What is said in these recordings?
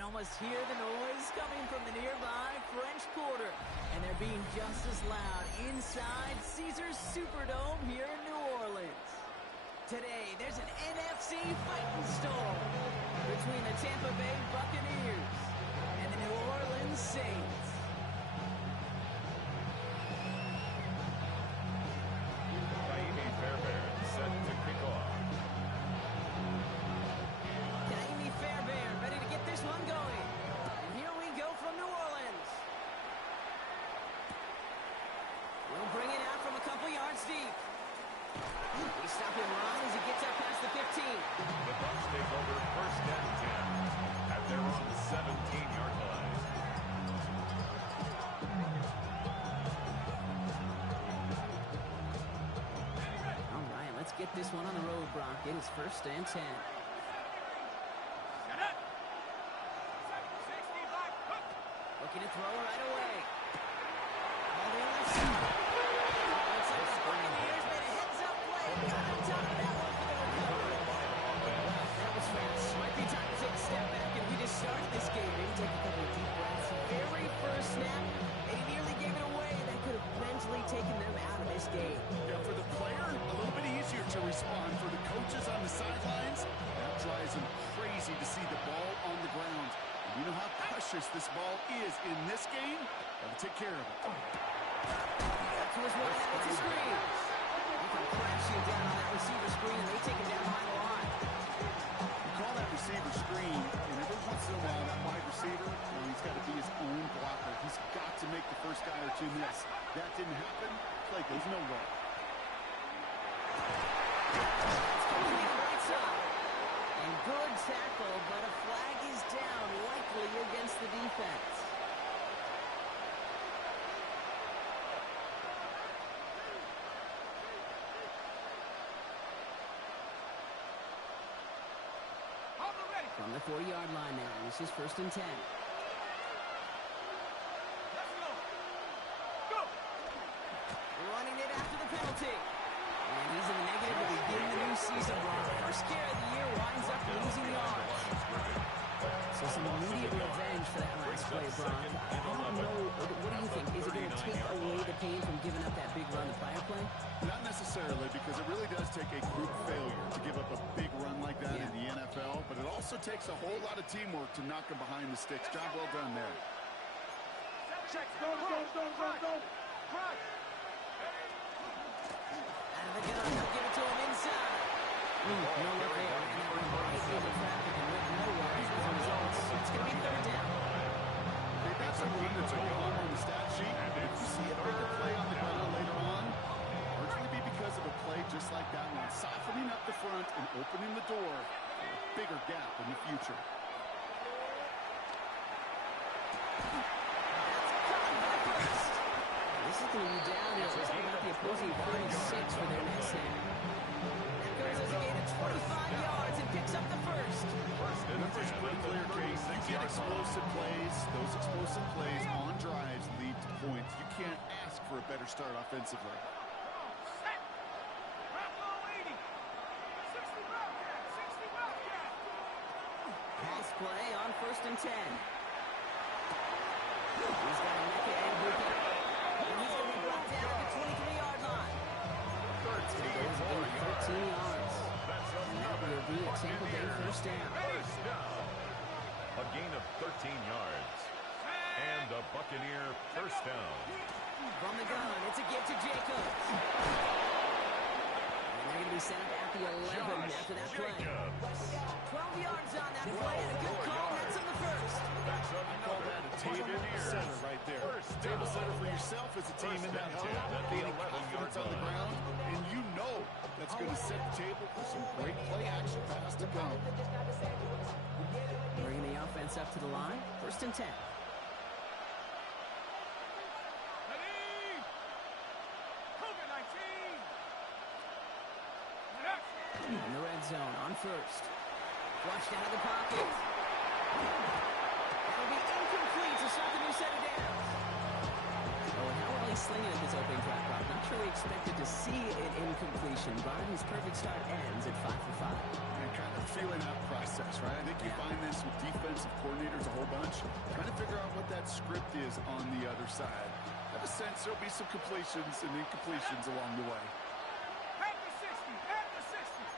can almost hear the noise coming from the nearby French Quarter. And they're being just as loud inside Caesars Superdome here in New Orleans. Today, there's an NFC fighting storm between the Tampa Bay Buccaneers and the New Orleans Saints. Ka'imi Fairbairn set to kick off. Ka'imi Fairbairn ready to get this one going. And here we go from New Orleans. We'll bring it out from a couple yards deep. We stop him wrong as he gets up past the 15. The Bucs take over first and 10 at their own 17-yard line. All right, let's get this one on the road, Brock. It is first and 10. Looking to throw right away. All the left side. Looks like the Buccaneers made a heads-up play. Got on top of that one for the recovery. That was fast. Might be time to take a step back, and we just started this game. Maybe take a couple of deep breaths. Very first snap, and he nearly gave it away. That could have mentally taken them out of this game. Yeah, for the player, a little bit easier to respond. For the coaches on the sidelines, that drives them crazy to see the ball on the ground. You know how precious this ball is in this game? Got to take care of it. That's what's one out. It's a screen. They can crash you down on that receiver screen, and they take it down behind the line. You call that receiver screen, and every once in a while, that wide receiver, well, he's got to be his own blocker. He's got to make the first guy or two miss. That didn't happen. Play goes nowhere. It's completed right side. And good tackle, but a flag is down, likely against the defense. From the 40-yard line now, this is first and 10. Running it after the penalty. And he's in the negative to begin the new season, Ron. First scare of the year winds up losing yards. So some immediate revenge for that last play, Brock. I don't know, what do you think? Is it going to take away the pain from giving up that big run the prior play? Not necessarily, because it really does take a group failure to give up a big run like that in the NFL, but it also takes a whole lot of teamwork to knock them behind the sticks. Job well done there. Check. Go. Cross. Out of the gun, they'll give it to him inside. No look there, and that went right into traffic and went nowhere as a result. It's going to be third down. That's a run that's a go on the stat sheet. If you see a bigger play on the ground later on, largely be because of a play just like that one, softening up the front and opening the door for a bigger gap in the future. This is going to be down here. It's about the opposing 36 for their next snap. That goes as a gain of 25 yards and picks up the first. That's a pretty clear case. You get explosive plays. Those explosive plays on drives lead to points. You can't ask for a better start offensively. Pass play on first and 10. He's got a Mecca and Buka. And he's going to be brought down at the 23-yard line. It's going to go for 13 yards. And that will be a Tampa Bay first down. A gain of 13 yards. And a Buccaneer first down. From the gun, it's a give to Jacobs. And they're going to be set up at the 11 after that play. 12 yards on that play, and a good call. That's on the first. Call that a table setter right there. Table setter for yourself as a team in that huddle, gaining confidence on the ground, and you know that's going to set the table for some great play action pass to come. Bringing the offense up to the line. First and 10. In the red zone on first. Flushed out of the pocket. That'll be incomplete to start the new set of downs. Oh, and how well he slinging at this opening drive, Rob. Not sure we expected to see an incompletion, but his perfect start ends at 5 for 5. And kind of feeling out process, right? I think you find this with defensive coordinators a whole bunch, trying to figure out what that script is on the other side. I have a sense there'll be some completions and incompletions along the way. At the 60, at the 60.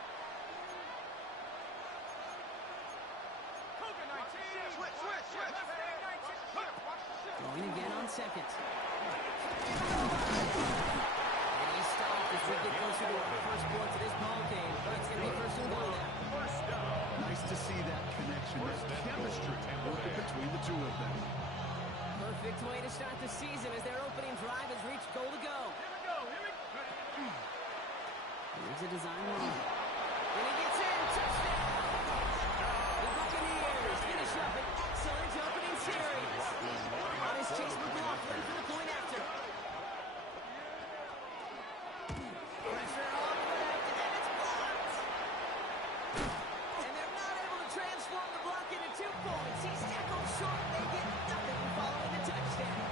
Cougar 19. Switch. Going again on second. And he's stopped as we get closer to our first points of this ball game. But it's going to be first and goal now. First down. Nice to see that connection, that chemistry working between the two of them. Perfect way to start the season as their opening drive has reached goal to go. Here's a design run. And he gets in. Touchdown! The Buccaneers finish up an excellent opening series. On his Chase McLaughlin for the point after. Pressure on the left, and it's blocked. And they're not able to transform the block into 2 points. He's tackled short. They get nothing following the touchdown.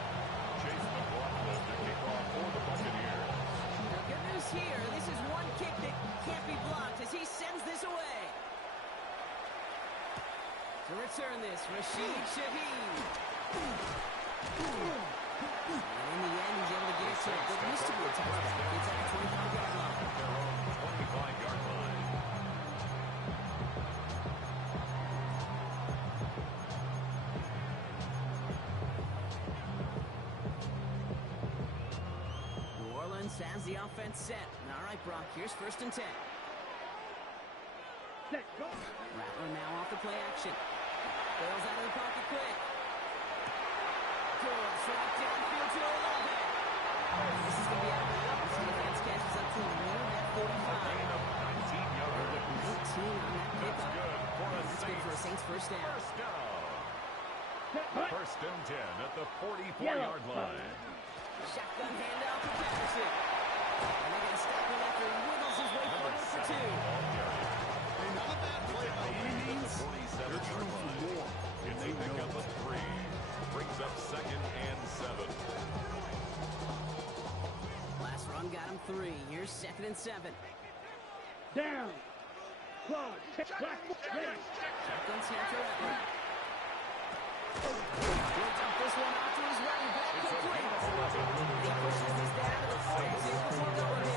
Chase McLaughlin to kick off for the Buccaneers. Now, good news here. This is one kick that can't be blocked as he sends this away. To return this, Rashid Shaheed. And in the end, he's able to get it to what used to be a touchdown. It's at the 25-yard line. Their own 25-yard line. New Orleans has the offense set. All right, Brock, here's first and 10. Rattler now off the play action. Bails out of the pocket quick. Doors right downfield to 11. This is going to be out of bounds. The defense catches up to him near that 45. Gain of 19 yards. 18 on that That's pickup. good for a That's good for a Saints first down. First down. First and 10 at the 44-yard line. Shotgun handoff to Patterson. And they're going to stop him after he wiggles his way forward for 2. Hey, not a bad play by any means. They're 47-yard true for line. more. It's a pick up of 3. Brings up second and 7. Last run got him 3. Here's second and 7. Down. Clock. Shotgun snap to Rattler. Builds up this one out to his running back. Complete. He pushes this down to the 42 before going in.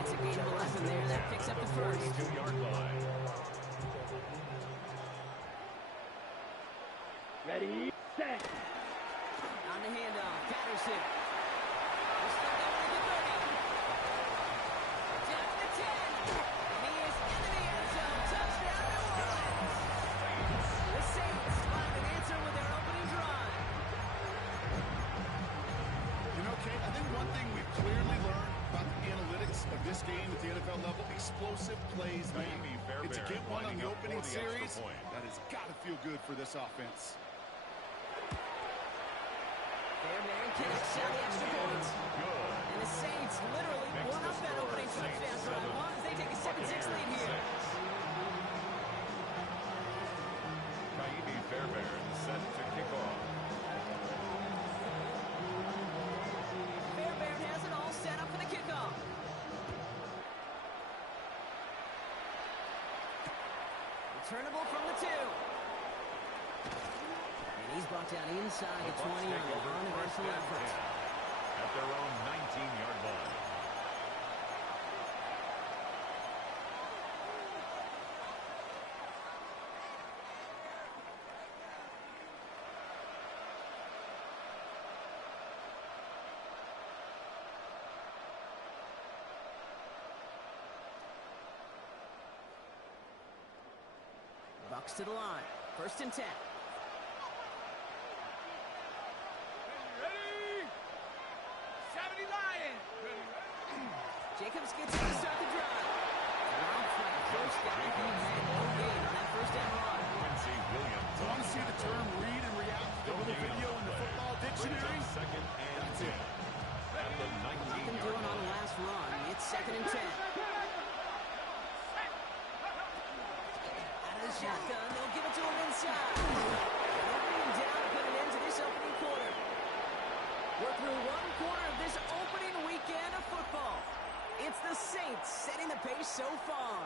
It's a gain of 11 there. That picks up the first. 2-yard line. Ready, set. On the handoff, Patterson. They're still going to the 30. Down to the 10. And he is into the end zone. Touchdown, New Orleans. The Saints find an answer with their opening drive. You know, Kate, I think one thing we've clearly learned about the analytics of this game at the NFL level, explosive plays made. And to get one on the opening series, that has got to feel good for this offense. Fairbairn connects on the extra points. And the Saints literally won up that opening touchdown drive as they take a 7-6 lead here. Kaimi Fairbairn set to kick off. Fairbairn has it all set up for the kickoff. Returnable from the 2. And he's brought down inside the 20 on the universal effort. At their own 19-yard line. Bucks to the line. First and 10. Ready. 70 Lions. Jacobs gets in to start the drive. Round flat. First down. He had no gain on that first down run. Quincy Williams. You want to see the term read and react? The little video in the football dictionary? Second and 10. At the Nothing 19-yard doing on line. the last run. It's second and 10. Out of the shotgun. They'll give it to him inside. They'll bring him down to put an end to this opening quarter. We're through one quarter of this opening weekend of football. It's the Saints setting the pace so far.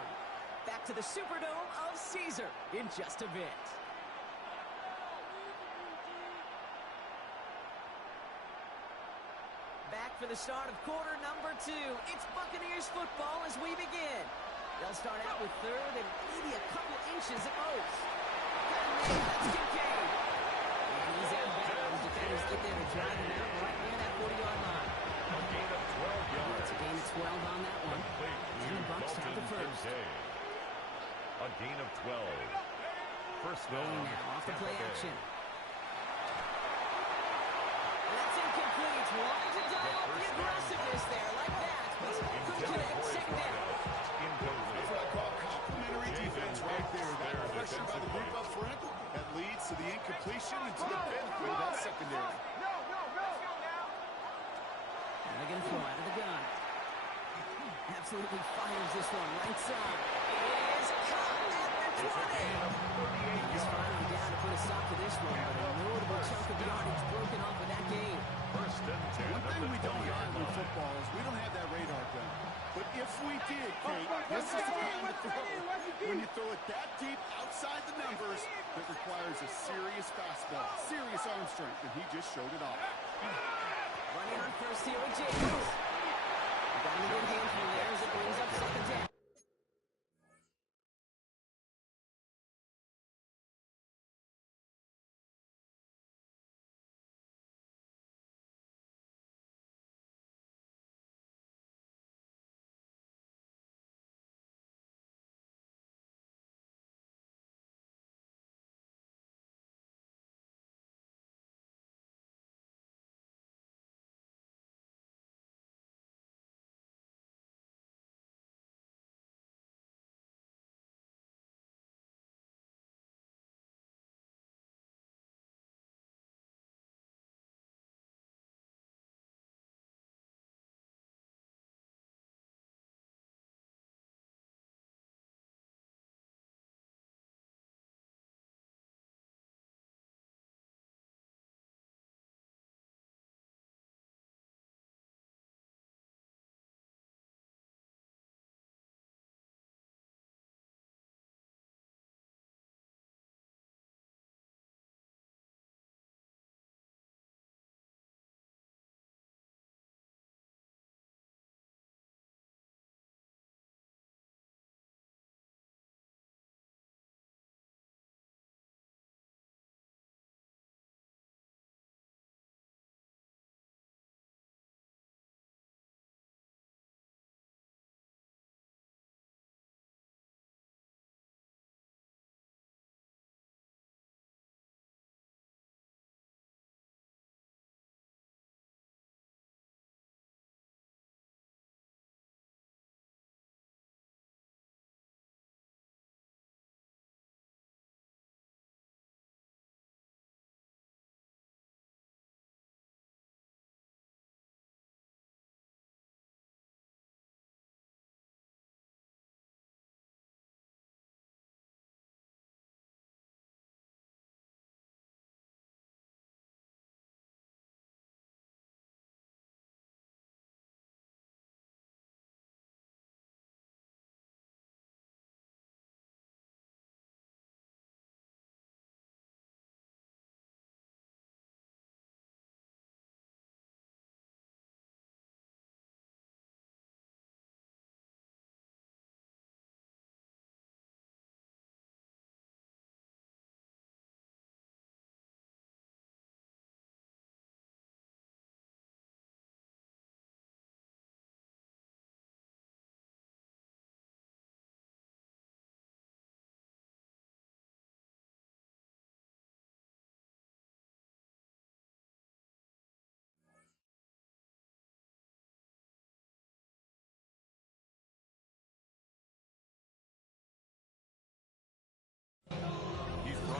Back to the Superdome of Caesar in just a bit. Back for the start of quarter number 2. It's Buccaneers football as we begin. They'll start out with third and maybe a couple inches at most. That's Kincaid. And he's out of bounds. Defenders get there to drive him out right near that 40-yard line. A gain of 12 yards. It's a gain of 12 on that one. And the Bucs have the first. A gain of 12. First down. Now off the play action. That's incomplete. Wanting to dial up the aggressiveness there like that. But couldn't connect. Second down. That's what I call complimentary defense right there. That pressure by the group up front that leads to the incompletion and to the benefit of that secondary. And they're going to throw out of the gun. Absolutely fires this one. Right side. It is caught at the 20. He's finally down to put a stop to this one, but a notable chunk of yardage broken off of that game. First and 10. One thing we don't have in football is we don't have that radar gun. But if we did, Kate, this is the kind of throw. When you throw it that deep outside the numbers, that requires a serious fastball, serious arm strength, and he just showed it off. Running on first here with Jacobs. Got a good handful there as it brings up second down.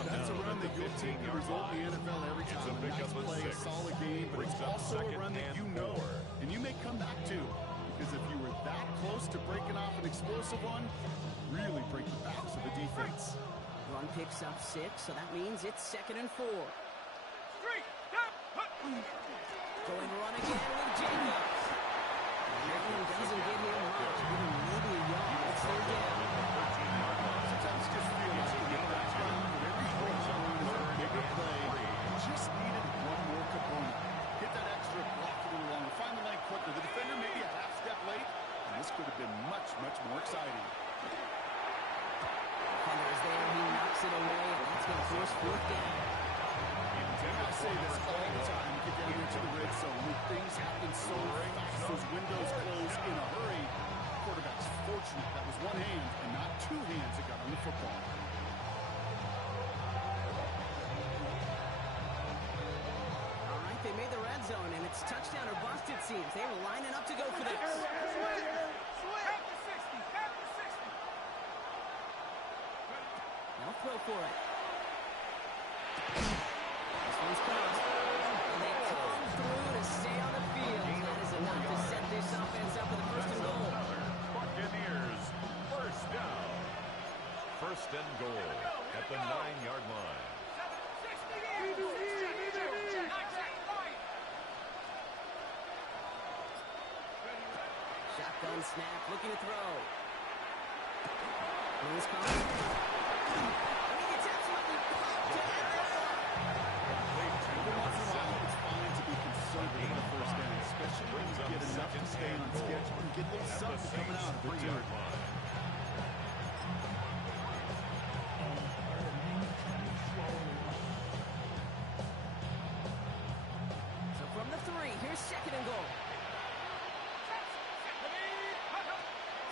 That's a run that you'll take the result in the NFL every time. A nice play, a solid game, but it's also a run that you know, and you may come back to. Because if you were that close to breaking off an explosive one, really break the backs of the defense. Run picks up 6, so that means it's 2nd and 4. Going again with Jacobs. And that one doesn't get him much, even maybe a yard. It's third down. Sometimes you just feel like in the background, with every home run is a bigger play. Just needed one more component. Get that extra block a little longer. Find the lane quicker. The defender maybe a half step late, and this could have been much, much more exciting. Defender is there. He knocks it away, and that's going to force fourth down. I say this all the time. You get down here to the red zone. When things happen so fast, those windows close in a hurry. Quarterback's fortunate that was one hand and not two hands that got on the football. All right, they made the red zone, and it's touchdown or bust, it seems. They were lining up to go for this. Switch. Half the 60. Half the 60. They'll throw for it. This one's crossed. And they come through to stay on the field. That is enough to set this offense up with a first and goal. Buccaneers, first down. First and goal at the 9-yard line. 60. Shotgun snap, looking to throw. Lewis coming. And he gets absolutely pumped to hit that one. Every once in a while, it's fine to be conservative on the first down, especially when you get enough to stay on schedule and get a little something coming out of it, too. So from the 3, here's second and goal.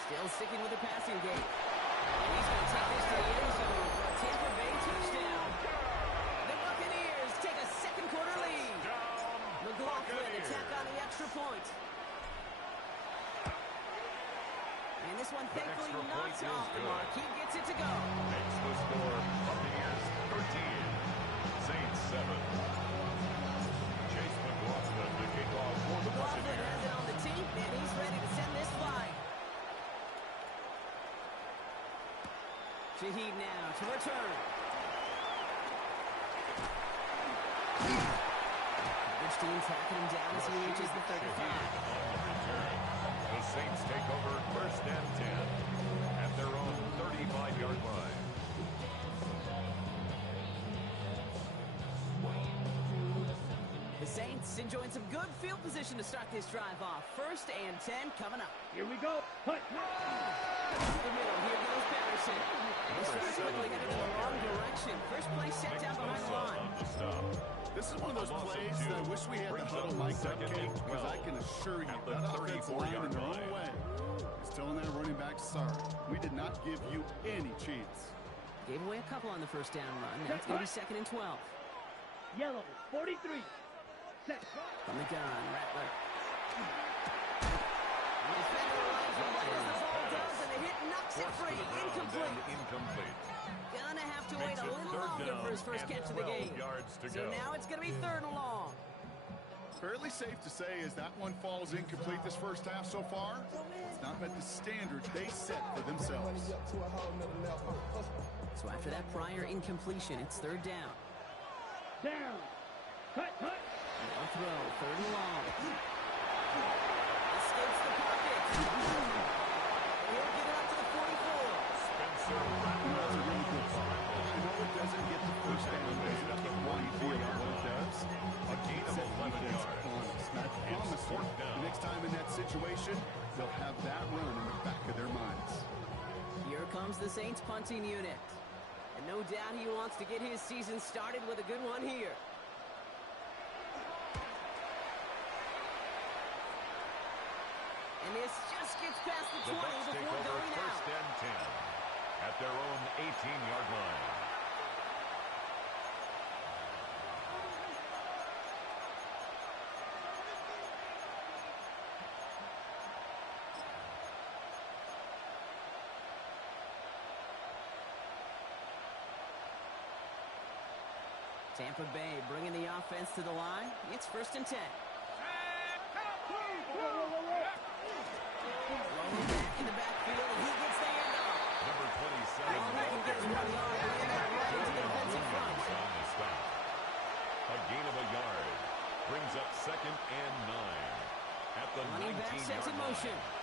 Still sticking with the passing game. And he's going to take this to the end zone for a Tampa Bay touchdown. The Buccaneers take a second quarter lead. McLaughlin attack on the extra point. And this one thankfully not off the mark. He gets it to go. Makes the score Buccaneers 13, Saints 7. Chase McLaughlin to kick off for the McLaughlin Buccaneers. has it on the team, and he's ready to send this flying. Shaheed now to return. Coverage team tracking him down as he reaches the 35. On the return, the Saints take over first and 10 at their own 35-yard line. The Saints enjoying some good field position to start this drive off. First and 10 coming up. Here we go. Hut. The middle, here goes Patterson. This one's quickly headed in the wrong direction. First play set down behind the line. On the stop. This is one of those plays that I wish we had the huddle mic'd up, Kate, because I can assure you that offensive line in their own way is telling their running back, sorry, we did not give you any chance. Gave away a couple on the first down run. Now it's going to be second and 12. Yellow. 43. Set. From the gun, Rattler. Defender runs right as the ball does, and the hit knocks it free. Incomplete. Incomplete. Gonna have to wait Makes a it little third longer down for his first and catch of the 12 game. yards to So go. now it's going to be third and long. Fairly safe to say as that one falls incomplete this first half so far, it's not met the standards they set for themselves. So after that prior incompletion, it's third down. Down. Hut. They'll throw, third and long. Escapes the pocket. He'll get it up to the 44. Spencer That's a Rattler. really good call. I know it doesn't get the first down, but it gets one for you. What it does, A gain of 11 yards. honest. And I promise you, fourth down. the next time in that situation, they'll have that run in the back of their minds. Here comes the Saints punting unit. And no doubt he wants to get his season started with a good one here. And this just gets past the The 20 Bucs take before over going first out. and 10 at their own 18-yard line. Tampa Bay bringing the offense to the line. It's first and 10. Rolling back in the backfield, and he gets the handoff. Number 27. All he can get is 1 yard, bringing that right into the defensive front. On the stop. A gain of a yard brings up second and 9. at the Running back sets in 19-yard motion. line.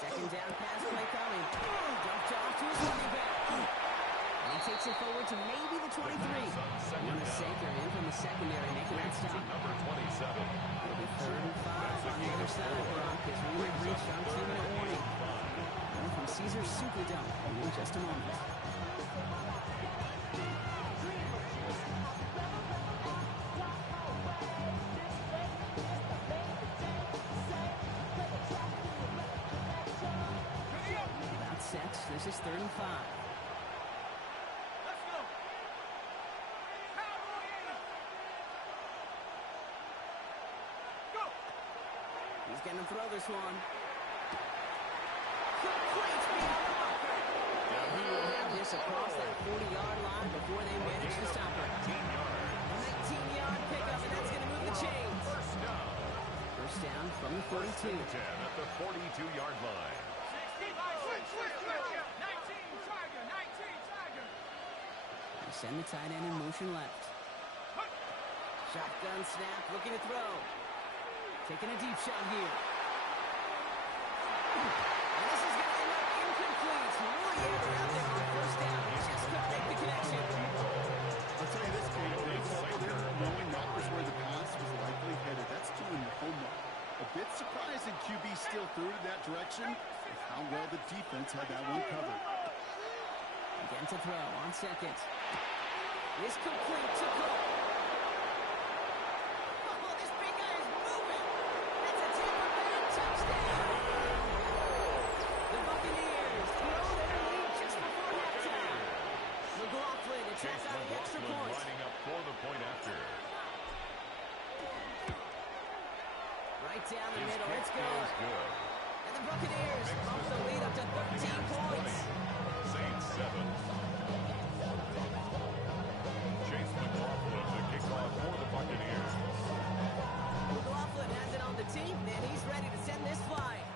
Second down pass play coming. Dumped off to his running back. And he takes it forward to maybe the 23. Want to Saker in from the secondary, making that To stop. number 27. It'll be 3rd and 5 on the other side. Broncos really reached on 2-minute warning. Coming from Caesars Superdome in just a moment. About set. This is 3rd and 5. Let's go. Go. He's going to throw this one. Complete beyond the marker. And he will have this across that 40-yard line before they manage to stop her. 19-yard pickup, and that's going to move the chains. First down from the 42. 10 at the 42-yard line. 19 Tiger. 19 Tiger. They send the tight end in motion left. Shotgun snap, looking to throw. Taking a deep shot here. And this is going to end up incomplete. Really aired out there on first down. Just couldn't make the connection. I'll tell you this, Kate, knowing that was where the pass was likely headed. That's doing your homework. A bit surprising QB still threw it in that direction, and how well the defense had that one covered. Again to throw on second. Is complete to Cook. Oh, this big guy is moving. That's a Tampa Bay touchdown. The Buccaneers throw their lead just before halftime. McLaughlin to track Chase out the extra McLaughlin point. lining up for the point after. Right down the His middle. kick It's is good. good. And the Buccaneers bump the lead up to 13 points. Saints 7. Chase McLaughlin to kick off for the Buccaneers. McLaughlin has it on the team, and he's ready to send this flying.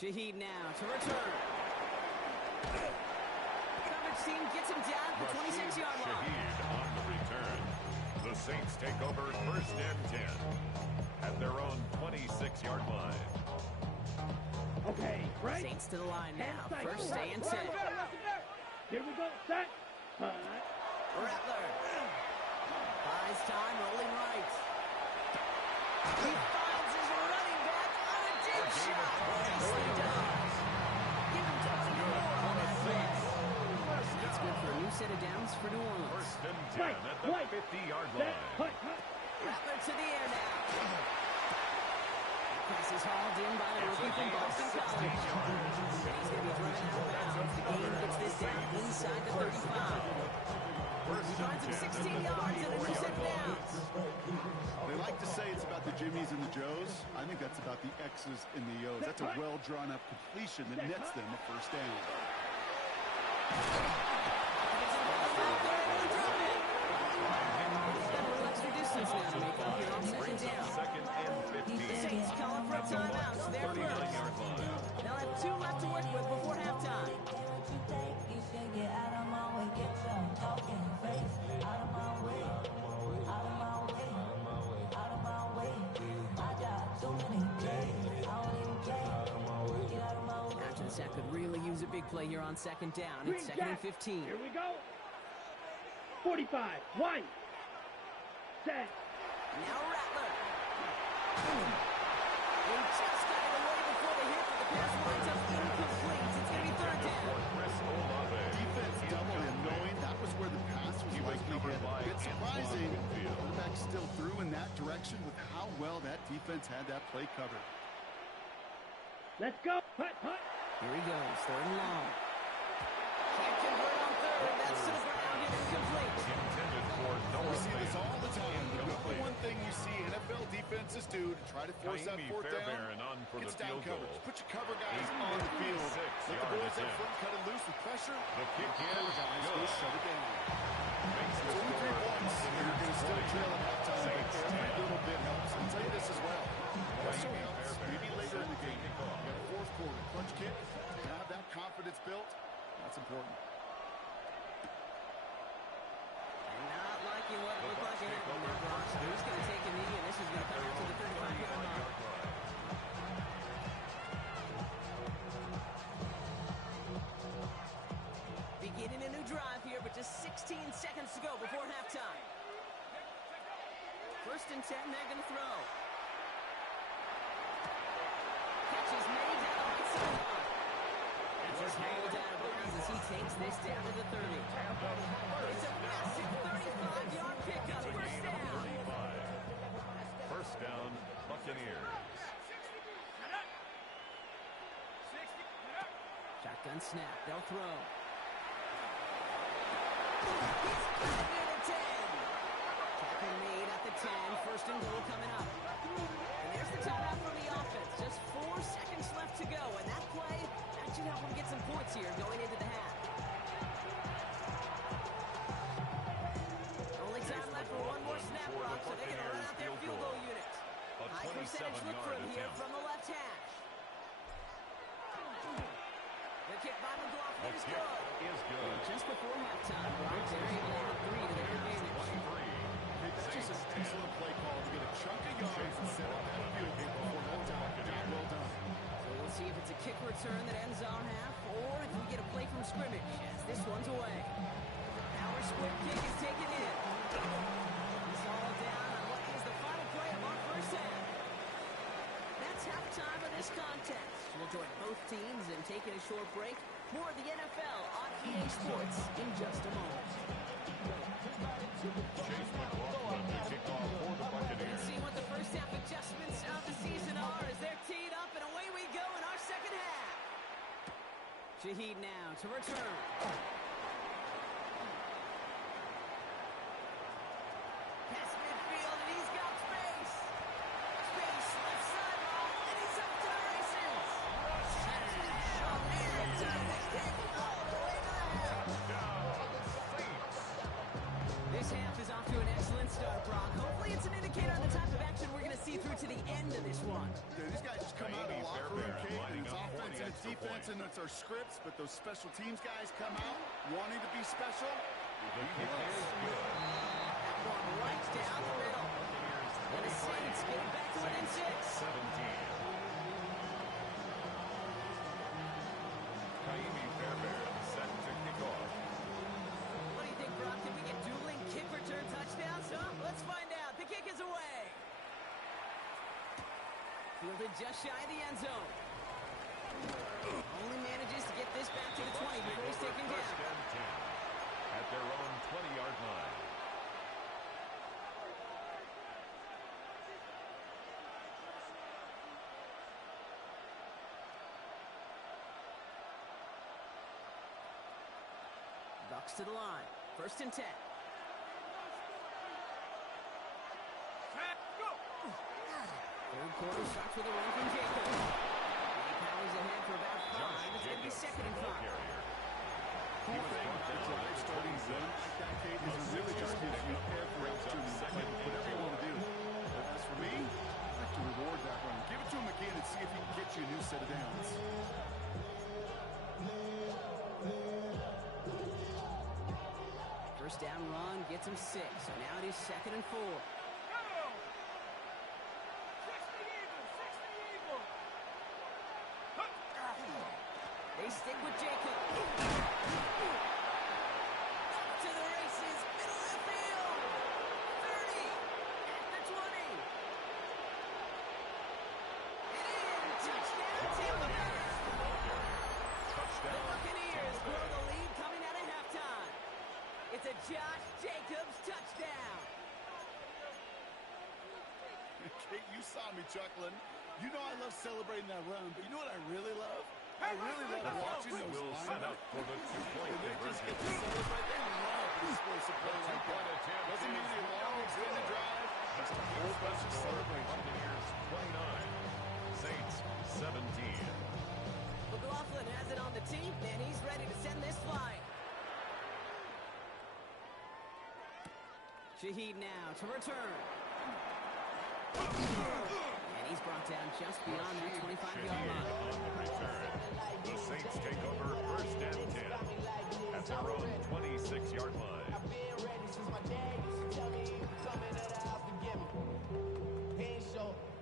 Shaheed now to return. Coverage team gets him down at the 26-yard line. Shaheed on the return. The Saints take over 1st and 10 at their own 26-yard line. Okay, right? Saints to the line now. Hand First side. stay and Right, 10. Here we go. Set. Rattler. Buys time, rolling right. He finds his running back on a deep shot. Nicely done. Give him 20 more on that play. That's good for a new set of downs for New Orleans. 1st and 10 at the 50-yard Set. line. Hut. Rattler to the air now. Pass is hauled in by the rookie from Boston College. He's going to be driven out of bounds. The game gets this down inside the 35. He finds him 16 yards and a new set of downs. They like to say it's about the Jimmies and the Joes. I think that's about the X's and the O's. That's a well-drawn-up completion that nets them a first down. Extra distance now to make up here on second down. 2nd and 15. Saints calling for a timeout. So they're 39-yard first. line. They'll have 2 left to work with before halftime. After the sack could really use a big play here on second down. It's 2nd and 15. Here we go. 45. White. Set. Now Rattler. He just got it away before the hit, but the pass winds up incomplete. It's going to be 3rd down. Chris Olave. Defense doubled him, knowing that was where the pass was likely headed. A bit surprising. Quarterback still threw in that direction with how well that defense had that play covered. Let's go. Hut. Here he goes, 3rd and long. Can't convert on 3rd. That's to the ground and incomplete. Intended for Noah We see this Fant. all the time. The number Incomplete. one thing you see NFL defenses do to try to force that Kaimi 4th down, Fairbairn on for the it's down field goal. coverage. Put your cover guys on the field. 86 Let the yard boys up attempt. front cut it loose with pressure. The kick Cover is guys good. will shut it down. Makes the It's only 3 score points. You're going to still trail at halftime, but Saints every 10. little bit helps. I'll tell you this as well. Also Kaimi helps Fairbairn maybe later in the game. kick off. You got a 4th quarter clutch kick. To have that confidence built, that's important. And not liking what looked like an beginning a new drive here, but just 16 seconds to go before halftime. 1st and 10, they're going to throw. Catch is made down the right sideline. Just hauled out of bounds as he takes this down to the 30. It's a massive 35-yard pickup. First down. 1st down, Buccaneers. Shotgun snap. They'll throw. He's got it near the 10. Tackle made at the 10. 1st and goal coming up. And there's the timeout from the offense. Just 4 seconds left to go. And that play, that should help them get some points here going into the half. Only time left for one more snap block, so they're going to run out their field goal unit. High percentage look for him here from the left hash. The kick by McLaughlin is good. Just before halftime, Brock, they're able to add 3 to their advantage. That's just an excellent play call to get a chunk of yards and set up that field goal before halftime. Job well done. So we'll see if it's a kick return that ends our half, or if we get a play from scrimmage as this one's away. Our split kick is taken in. It's all down on what is the final play of our first half. That's halftime of this contest. We'll join both teams in taking a short break. More of the NFL on EA Sports in just a moment. Chase McLaughlin to kick off for the Buccaneers. Let's see what the first half adjustments of the season are as they're teed up, and away we go in our second half. Shaheed now to return. Pass midfield, and he's got space. Space, left sideline, and he's up to the races. Touchdown! And time is taken all the way to the half. This half is off to an excellent start, Brock. Hopefully it's an indicator of the type of action we're going to see through to the end of this one. Yeah, these guys just come out of the locker room, Kate, and it's offense and it's defense and it's our scripts, but those special teams guys come out wanting to be special. The kick is good. That one right down the middle. And the Saints get it back to within 6. 17. Kaimi Fairbairn set to kick off. What do you think, Brock? Can we get dueling kick return touchdowns? Huh? Let's find out. The kick is away. Fielded just shy of the end zone. Only manages to get this back to the 20 before he's taken down. 1st and 10 at their own 20-yard line. Bucks to the line. 1st and 10. Third quarter starts with a run from Jacob. He powers ahead for about 5. It's going to be 2nd and 5. Cool thing about a drive starting run like that, Kate, is it really just gives you every opportunity to play whatever you want to do. But as for me, I like to reward that run. Give it to him again and see if he can get you a new set of downs. First down run gets him 6. So now it is 2nd and 4. They stick with Jacob. To the races, middle of the field. 30, at the 20. And in, touchdown, Tampa Bay. The Buccaneers grow the lead coming out of halftime. It's a Josh Jacobs touchdown. Kate, you saw me chuckling. You know I love celebrating that run, but you know what I really love? I really love watching those Will set up for the two-point They just conversion. get to celebrate. They love explosive play like that. Doesn't mean a long extended drive. Just a whole bunch of celebration. Buccaneers 29, Saints 17. McLaughlin has it on the tee, and he's ready to send this flying. Shaheed now to return. And he's brought down just beyond that 25-yard line. On the return, the Saints take over 1st and 10 at their own 26-yard line.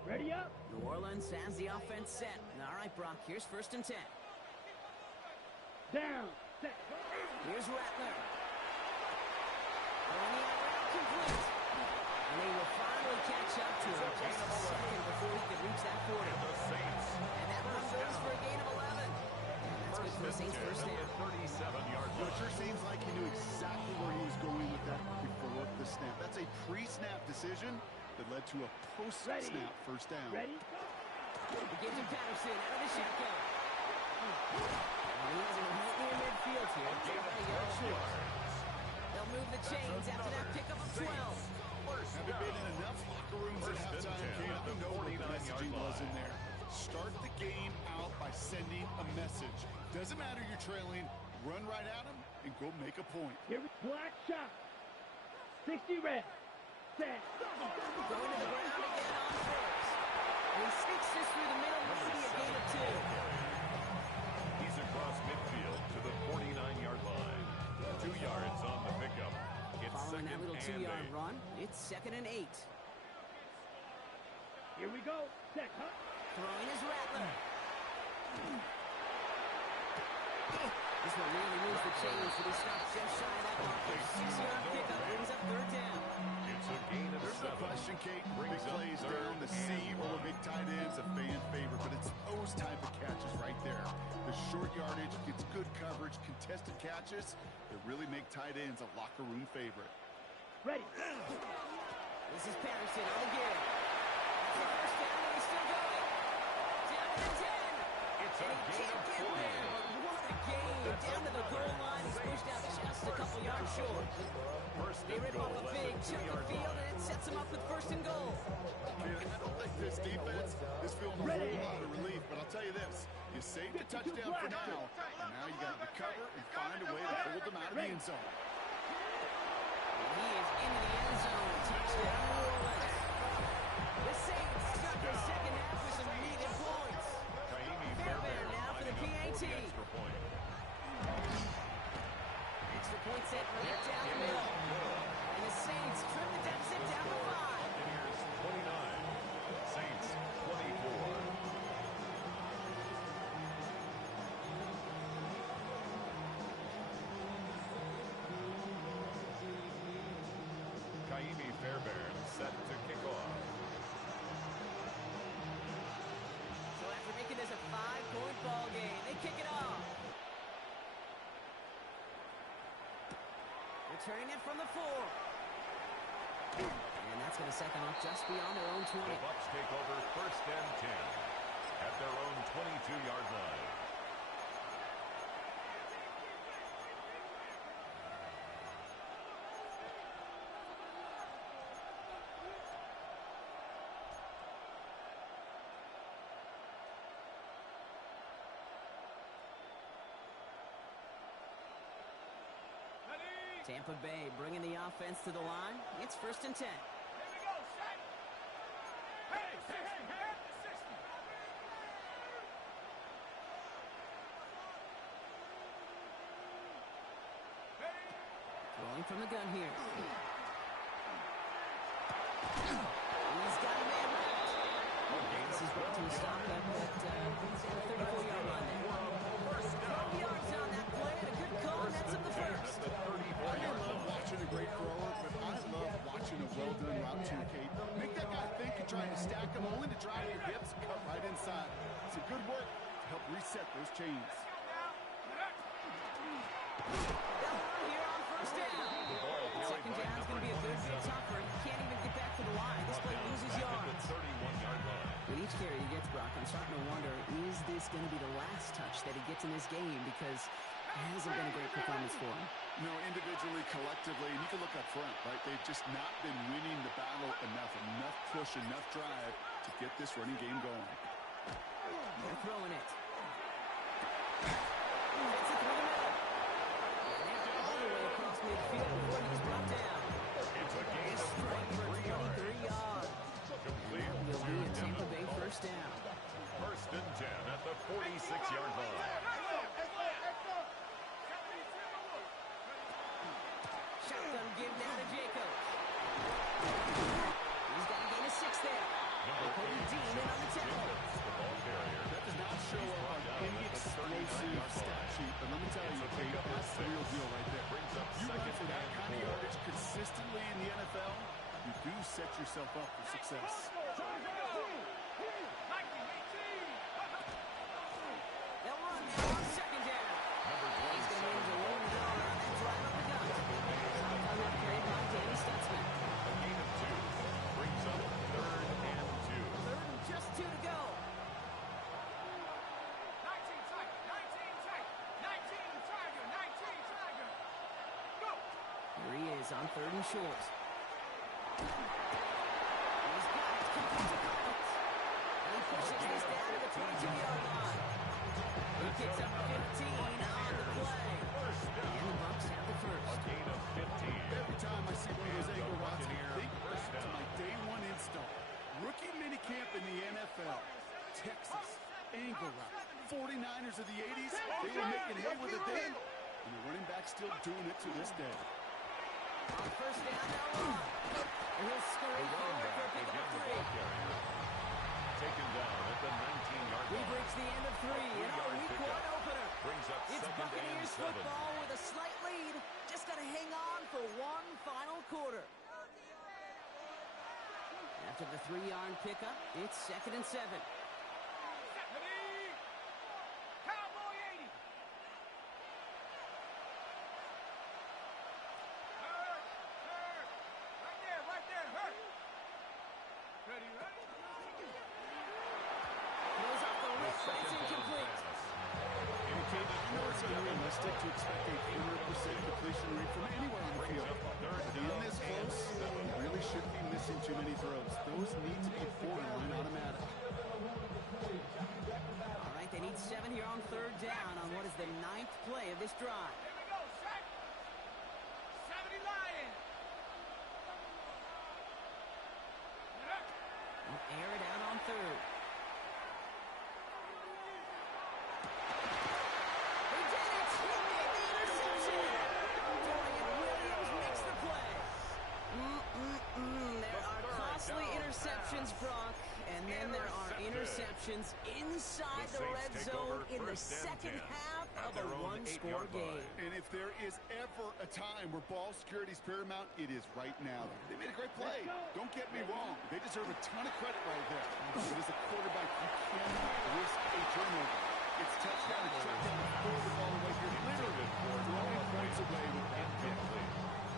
Ready up. New Orleans has the offense set. All right, Brock, here's 1st and 10. Down. set. Here's Rattler. On the out complete. And they will finally catch up to him just a second before he could reach that 40. The Saints. And that one goes for a gain of 11. That's good for the Saints first down. 37-yard It sure seems like he knew exactly where he was going with that before the snap. That's a pre-snap decision that led to a post-snap first down. Ready? He gives him Patterson out of the shotgun. And he has him right near midfield here. It's about a yard short. They'll move the chains after that pickup of 12. Having been in enough locker rooms at halftime, Cam, you know what the messaging was in there. Start the game out by sending a message. Doesn't matter you're trailing, run right at them and go make a point. Here we black shot. 60 red. Set. Going to the ground again on first. And he sneaks this through the middle, maybe a gain of 2. He's across midfield to the 49-yard line. 2 yards on the pickup. It's Following that second little and 2-yard 8. run, it's 2nd and 8. Here we go. Set. Huh? Throwing his Rattler. This one really moves the chains, but he stops just shy of that marker. 6-yard pickup brings up 3rd down. It's a gain of There's 7. no question, Kate. Big Brings up plays 3rd down the seam and or big tight ends, a fan favorite, but it's those type of catches right there. The short yardage, gets good coverage, contested catches that really make tight ends a locker room favorite. Ready. This is Patterson on the gear. That's the first down, and he's still going. Down to the 10. It's a And he gain can't of get 20. there, but what a gain. Down to the goal line, he's pushed out just a couple yards short. First They and rip goal off a at big the chunk of 2-yard field, line. and it sets him up with 1st and goal. Man, I don't think this defense is feeling a whole lot of relief, but I'll tell you this. You saved a touchdown for now, and now you got to recover and find a way to hold them out of the end zone. He is into the end zone. Touchdown, New Orleans. The Saints start the second half with some needed points. Kaimi Fairbairn now for the lining up PAT. for the extra point. Extra point set right down the middle. And the Saints trim the deficit down to 5. Buccaneers 29. Saints 24. Kaimi Fairbairn set to kick off. So after making this a 5-point ball game, they kick it off. Returning it from the 4. And that's going to set them up just beyond their own 20. The Bucs take over first and 10 at their own 22-yard line. Tampa Bay bringing the offense to the line. It's 1st and 10. Here we go, set. Hey, 60, at the 60. Ready? Rolling from the gun here. He's got a man left. This is brought to a stop at the 34-yard line there. 12 yards on that play, and a good call, and that's up the first. At the 34-yard I love line. watching a great thrower, but I love watching a well-done route too, Kate. Make that guy think you're trying to stack him, only to drive your hips and cut right inside. It's a good work to help reset those chains. Here on 1st down. Second down's going to be a good bit tougher. He can't even get back to the line. This play loses Back at yards. the 31-yard line. With each carry he gets, Brock, I'm starting to wonder, is this going to be the last touch that he gets in this game? Because it hasn't been a great performance for him. You know, individually, collectively, and you can look up front, right? They've just not been winning the battle enough push, enough drive to get this running game going. They're throwing it. Fits it through the middle. And after all the way across midfield before he's brought down. It's a gain of Strike for 23 yards. complete. He'll be a Tampa Bay 1st down. First and 10 at the 46-yard line. Shotgun give now to Jacobs. He's got a gain of 6 there. Number Cody Dean in on the tackle. the ball carrier. That does not show up on any explosive stat sheet, but let me tell you, Kate, set yourself up for success. They'll run now on second down. He's going to need to load it on that drive up the gut. Stopped on that play by Danny Stutzman. A gain of 2 brings up 3rd and 2. Third and just 2 to go. 19 Tiger, 19 Tiger, 19 Tiger, 19 Tiger. Go! Here he is on 3rd and short. He's got it. Complete to Collins. And he pushes this down to the 22-yard line. He picks up 15 on the play. And the Bucs have the A first. gain of 15. Every time I see one of those angle routes, I Buccaneer think back first to down. my day one install. Rookie minicamp in the NFL. Texas, angle route. 49ers of the 80s, they were making hay with it then. And the running back still doing it to this day. On first down, they'll run. And he'll scurry forward for a Back pickup again, of the 3. ball carrier. Taken down at the 19-yard We've line. reached the end of 3 in our Three-yard week pickup. 1 opener. Brings up It's 2nd and Buccaneers 7. football with a slight lead. Just got to hang on for one final quarter. After the 3-yard pickup, it's 2nd and 7. Cowboy 80. Hurt. Right there, hurt. Ready? Goes off the lip, but it's incomplete. It's unrealistic to expect a 100% completion rate from anywhere on the field. In this close, you really shouldn't be missing too many throws. Those need to be borderline automatic. All right, they need 7 here on 3rd down on what is the 9th play of this drive. Here we go, set. 70 Lions. They'll air it out on 3rd. He did it! He made the interception! Dorian Williams makes the play. There are costly interceptions, Brock, and then there are interceptions inside the red zone in the second half of a one-score game. And if there is ever a time where ball security is paramount, it is right now. They made a great play. Don't get me wrong. They deserve a ton of credit right there. But as a quarterback, you cannot risk a turnover. It's touchdown to check down and throw the ball away here. Literally throwing points away with that pick.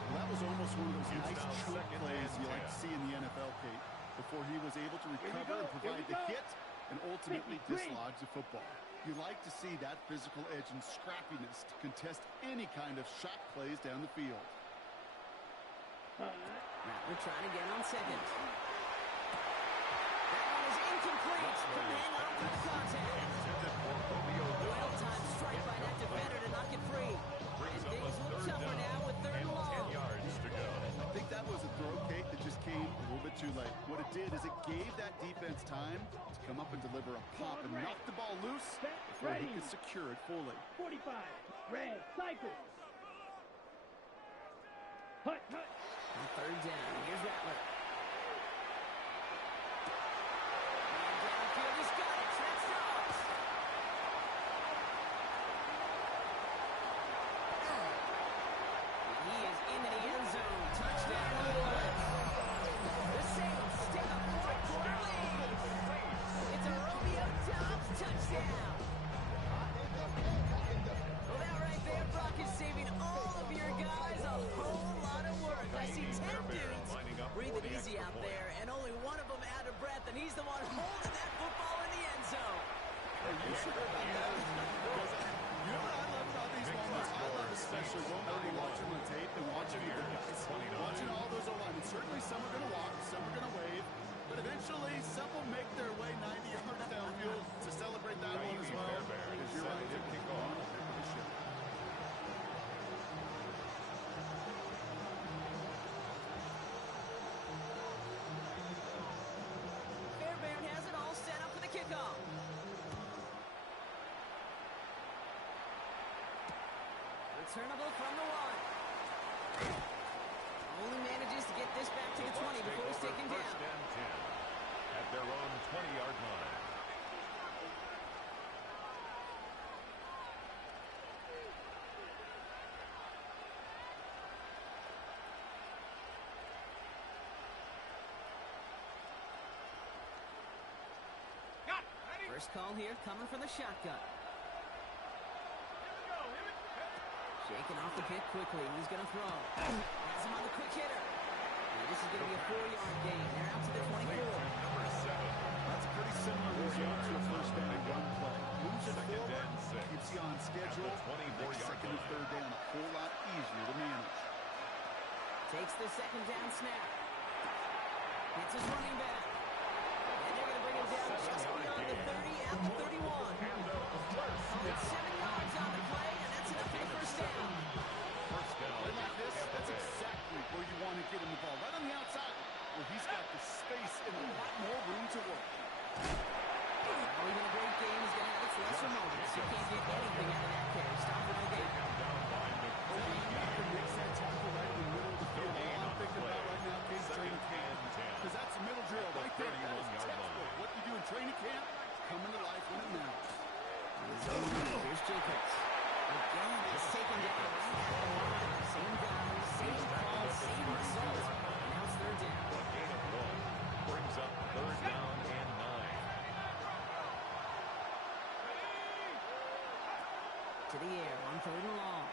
Well, that was almost one of those nice choke plays you like to see in the NFL, Kate, before he was able to recover and provide the hit and ultimately dislodge the football. You like to see that physical edge and scrappiness to contest any kind of shot plays down the field. Rattler trying again on 2nd. That one is incomplete. Couldn't hang on for the contact. Well-timed strike by that defender to knock it free. And things look tougher now with 3rd and long. 10 yards to go. I think that was a throw, Kate, that just came a little bit too late. What it did is it gave that defense time to come up and deliver a pop and knock the ball loose before he could secure it fully. 45. Red. Cycle. Hut. On 3rd down, here's Rattler. And downfield, he's got it. Touchdown. He is into the end zone. Touchdown, Woods. The Saints take a 4-quarter lead. It's a Romeo Doubs touchdown. Well, that right there, Brock, is saving all of your guys a whole lot of work. I see 10 dudes breathing easy out there, and only one of them out of breath, and he's the one holding that football in the end zone. Are you sure about that? Because you know what I love about these moments? I love especially going back and watching the tape and watching the other guys. Watching all those O-linemen. Certainly some are going to walk, some are going to wave, but eventually some will make their way 90 yards downfield to celebrate that one as well. Because you're right, it can go on a bit of a ship. Fairbairn has it all set up for the kickoff. Returnable from the 1. Only manages to get this back to the 20 before he's taken down. First and 10 at their own 20-yard line. First call here coming from the shotgun. Shaking off the pick quickly. He's going to throw. Has him on the quick hitter. And this is going to be a 4-yard gain. They're out to the 24. Number 7. That's a pretty similar result to a first down and run play. Moves it forward, keeps you on schedule. Makes second and third down a whole lot easier to manage. Takes the second down snap. Hits his running back. And they're going to bring him down just beyond the 30 at the 31. Call it 7 yards on the play, and that's enough for the first down. First down. Play like this, that's exactly where you want to get him the ball. Right on the outside, where he's got the space and a lot more room to work. Well, even a great game is going to have its lesser moments. You can't get anything out of that carry. Stop for no gain. Makes that tackle right in the middle of the field. All I'm thinking about right now is training camp. Because that's a middle drill right there. That is textbook. What you do in training camp, coming to life when it matters. Here's Jacobs. Again, it's taken down right at the line. Same guy, same call, same result. And now it's third down. A gain of 1 brings up third down and 9. To the air on third and long.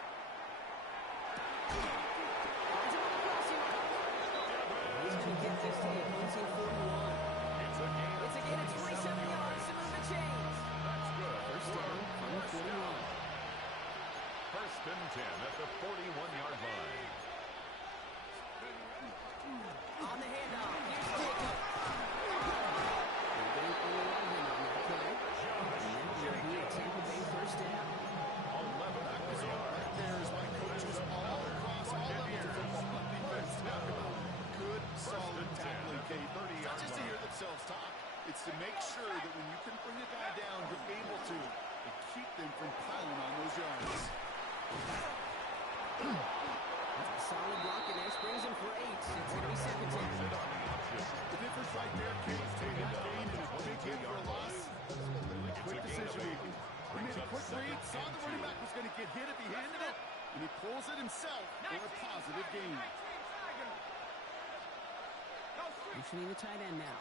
He's going to get this to the opposing 41. It's a gain of 27 yards to move the chains. That's good. First down from the 41. First and 10 at the 41-yard line. On the handoff, here's Jacob. They gain 11 on that play. And that will be a Tampa Bay first down. 11 yards. There is my coaches all across all levels of football defense talk about good, solid tackling, Kate. It's not just to hear themselves talk. It's to make sure that when you can bring a guy down, you're able to and keep them from piling on those yards. That's a solid block, and there springs him for 8. It's going to be second down. The difference right there, Kate, take that gain and a big hit for a loss. Really quick decision making. He made a quick read, saw the running back was going to get hit if he handed it, and he pulls it himself for a positive gain. Motioning the tight end now.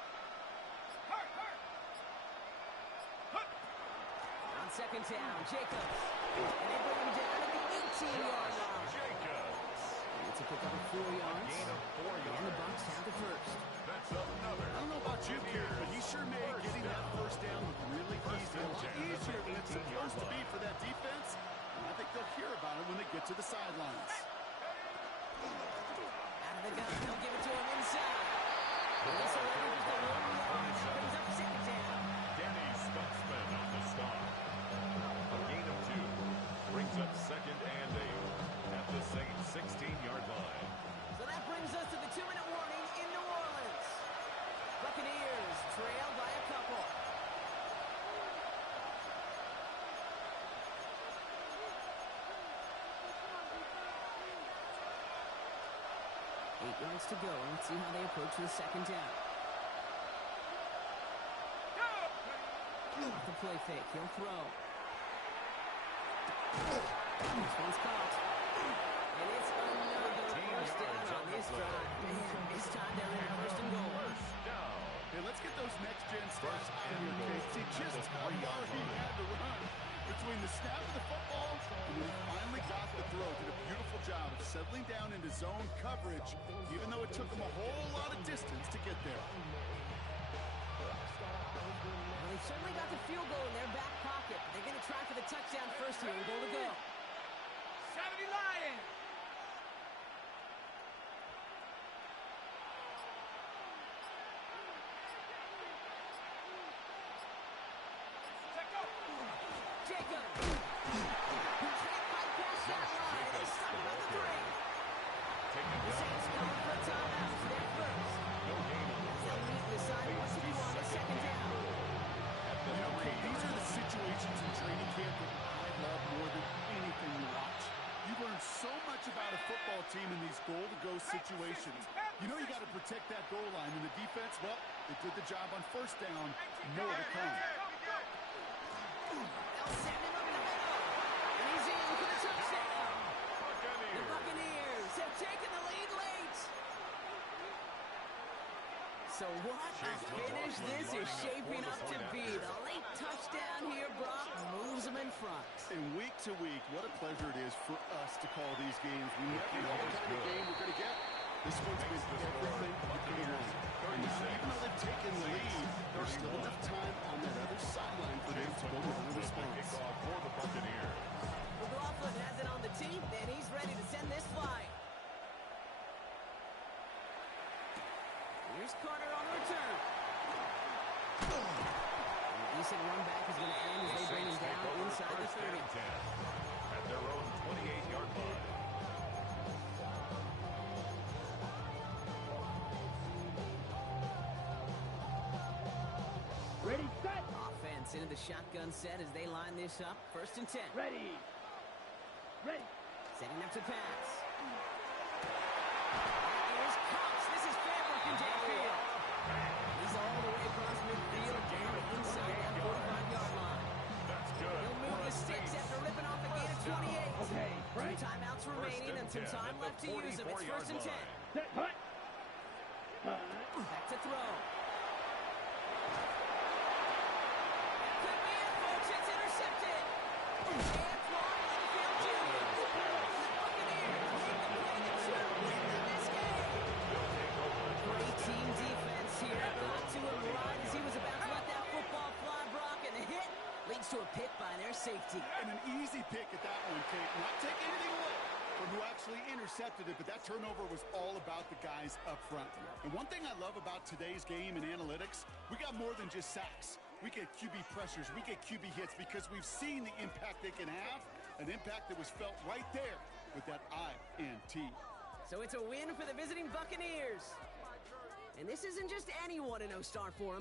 On second down, Jacobs. And they bring him down at the 18-yard line. Jacobs. It's a pick up of 4 yards. Gain of 4 yards. And the Bucs have the first. That's another. I don't know about you, Kieran, but he sure made getting that first down look really easy. A lot easier than it's supposed to be for that defense. And I think they'll hear about it when they get to the sidelines. Out of the gun, they'll give it to him inside. And this already was the 1 yard. Brings up second down. Danny Stutzman on the stop. A gain of 2 brings up second and 8 at the same 16-yard line. So that brings us to the 2-minute warning in New Orleans. Buccaneers trail by a couple. Eight yards to go. Let's see how they approach the second down. Off the play fake. He'll throw. This one's caught. And it's another first down on this drive. Man, this time they're in first and goal. First down. Hey, let's get those next-gen stats out of here, Kate. See just how far he had to run between the snap of the football and when he finally got the throw. Did a beautiful job of settling down into zone coverage, even though it took him a whole lot of distance to get there. Well, they've certainly got the field goal in their back pocket. They're going to try for the touchdown first here and goal to go. 70 Lions! Jacob! He can't bypass that line. They stop him at the 3. The Saints going for a timeout. They're first. They'll meet and decide what to do on the second down. You know, Kate, these are the situations in training camp that I love more than anything you watch. You learn so much about a football team in these goal-to-go situations. You know you got to protect that goal line, and the defense, well, they did the job on first down. More to come. They'll send him up the middle. And he's in for the touchdown. The Buccaneers have taken the lead late. So what a finish this is shaping up to be. The late touchdown here, Brock, moves them in front. And week to week, what a pleasure it is for us to call these games. We never know what kind of game we're going to get. This one's been everything you could want. And now, even though they've taken the lead, there's still enough time on that other sideline for them to go with a response. For the Buccaneers. McLaughlin has it on the tee, and he's ready to send this flying. Here's Carter on the return. A decent run back is going to end as they bring him down inside the 30. At their own 28-yard line. Ready, set. Offense into the shotgun set as they line this up. 1st and 10. Ready. Ready. Setting up to pass. Here's Cox. This is Fabric in downfield. He's all the way across midfield down inside that 45-yard line. That's good. He'll move the sticks after ripping off a gain of 28. Okay, right. 2 timeouts remaining and some time left to use them. It's 1st and 10. Set, hut. Back to throw. Could be it, folks. It's intercepted. Antoine Winfield Jr. The Buccaneers make the play to win this game. Great team defense here. Got to him right as he was about to let that football fly, Brock, and the hit leads to a pick by their safety. And an easy pick at that one, Kate. Not taking anything away from who actually intercepted it, but that turnover was all about the guys up front. And one thing I love about today's game in analytics, we got more than just sacks. We get QB pressures, we get QB hits because we've seen the impact they can have, an impact that was felt right there with that INT. So it's a win for the visiting Buccaneers. And this isn't just anyone in O-Star for 'em.